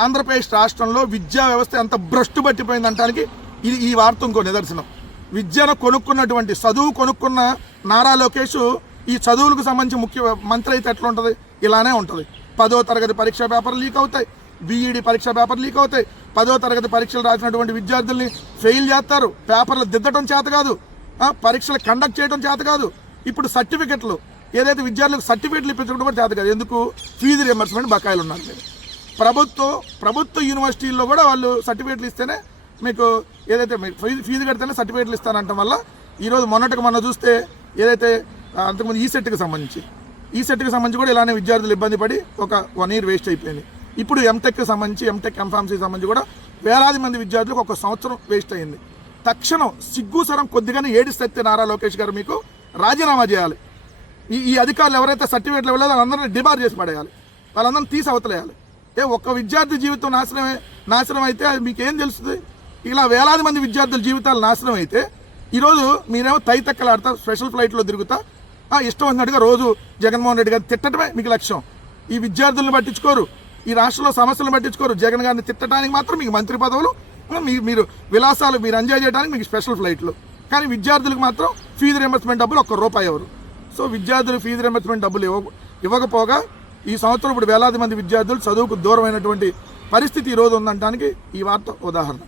ఆంధ్రప్రదేశ్ రాష్ట్రంలో విద్యా వ్యవస్థ ఎంత భ్రష్టు పట్టిపోయిందంటానికి ఇది ఈ వార్త ఇంకో నిదర్శనం. విద్యను కొనుక్కున్నటువంటి చదువు కొనుక్కున్న నారా లోకేష్ ఈ చదువులకు సంబంధించి ముఖ్య మంత్రి అయితే ఎట్లా ఉంటుంది? ఇలానే ఉంటుంది. 10వ తరగతి పరీక్ష పేపర్ లీక్ అవుతాయి, బీఈడి పరీక్ష పేపర్ లీక్ అవుతాయి, 10వ తరగతి పరీక్షలు రాసినటువంటి విద్యార్థుల్ని ఫెయిల్ చేస్తారు, పేపర్లు దిద్దటం చేత కాదు, పరీక్షలు కండక్ట్ చేయడం చేత కాదు. ఇప్పుడు సర్టిఫికెట్లు ఏదైతే విద్యార్థులకు సర్టిఫికెట్లు ఇప్పించడం కూడా చేత కాదు. ఎందుకు? ఫీజు రియంబర్స్మెంట్ బకాయిలు ఉన్నారు. మీరు ప్రభుత్వ యూనివర్సిటీల్లో కూడా వాళ్ళు సర్టిఫికెట్లు ఇస్తేనే మీకు ఏదైతే ఫీజు కడితేనే సర్టిఫికెట్లు ఇస్తానంటం వల్ల ఈరోజు మొన్న చూస్తే ఏదైతే అంతకుముందు ఈ సెట్కి సంబంధించి కూడా ఇలానే విద్యార్థులు ఇబ్బంది పడి ఒక 1 year వేస్ట్ అయిపోయింది. ఇప్పుడు ఎంటెక్కి సంబంధించి ఎంటెక్ ఎంఫార్మసీకి సంబంధించి కూడా వేలాది మంది విద్యార్థులకు 1 సంవత్సరం వేస్ట్ అయింది. తక్షణం సిగ్గుసరం కొద్దిగానే ఏడిస్తే నారా లోకేష్ గారు మీకు రాజీనామా చేయాలి. ఈ అధికారులు ఎవరైతే సర్టిఫికేట్లు ఇవ్వలేదో వాళ్ళందరినీ డిబార్ చేసి పడేయాలి, వాళ్ళందరినీ తీసి అవతలేయాలి. ఒక్క విద్యార్థి జీవితం నాశనం అయితే మీకేం తెలుస్తుంది? ఇలా వేలాది మంది విద్యార్థుల జీవితాలు నాశనం అయితే ఈరోజు మీరేమో తైతక్కలాడతా స్పెషల్ ఫ్లైట్లో తిరుగుతా ఇష్టం వచ్చినట్టుగా రోజు జగన్మోహన్ రెడ్డి గారిని తిట్టడమే మీకు లక్ష్యం. ఈ విద్యార్థులను పట్టించుకోరు, ఈ రాష్ట్రంలో సమస్యలను పట్టించుకోరు. జగన్ గారిని తిట్టడానికి మాత్రం మీకు మంత్రి పదవులు, మీరు విలాసాలు మీరు ఎంజాయ్ చేయడానికి మీకు స్పెషల్ ఫ్లైట్లు, కానీ విద్యార్థులకు మాత్రం ఫీజు రియంబర్స్మెంట్ డబ్బులు ₹1 ఎవరు. సో విద్యార్థులు ఫీజు రియంబర్స్మెంట్ డబ్బులు ఇవ్వకపోగా ఈ సంవత్సరం ఇప్పుడు వేలాది మంది విద్యార్థులు చదువుకు దూరమైనటువంటి పరిస్థితి ఈరోజు ఉందనడానికి ఈ వార్త ఉదాహరణ.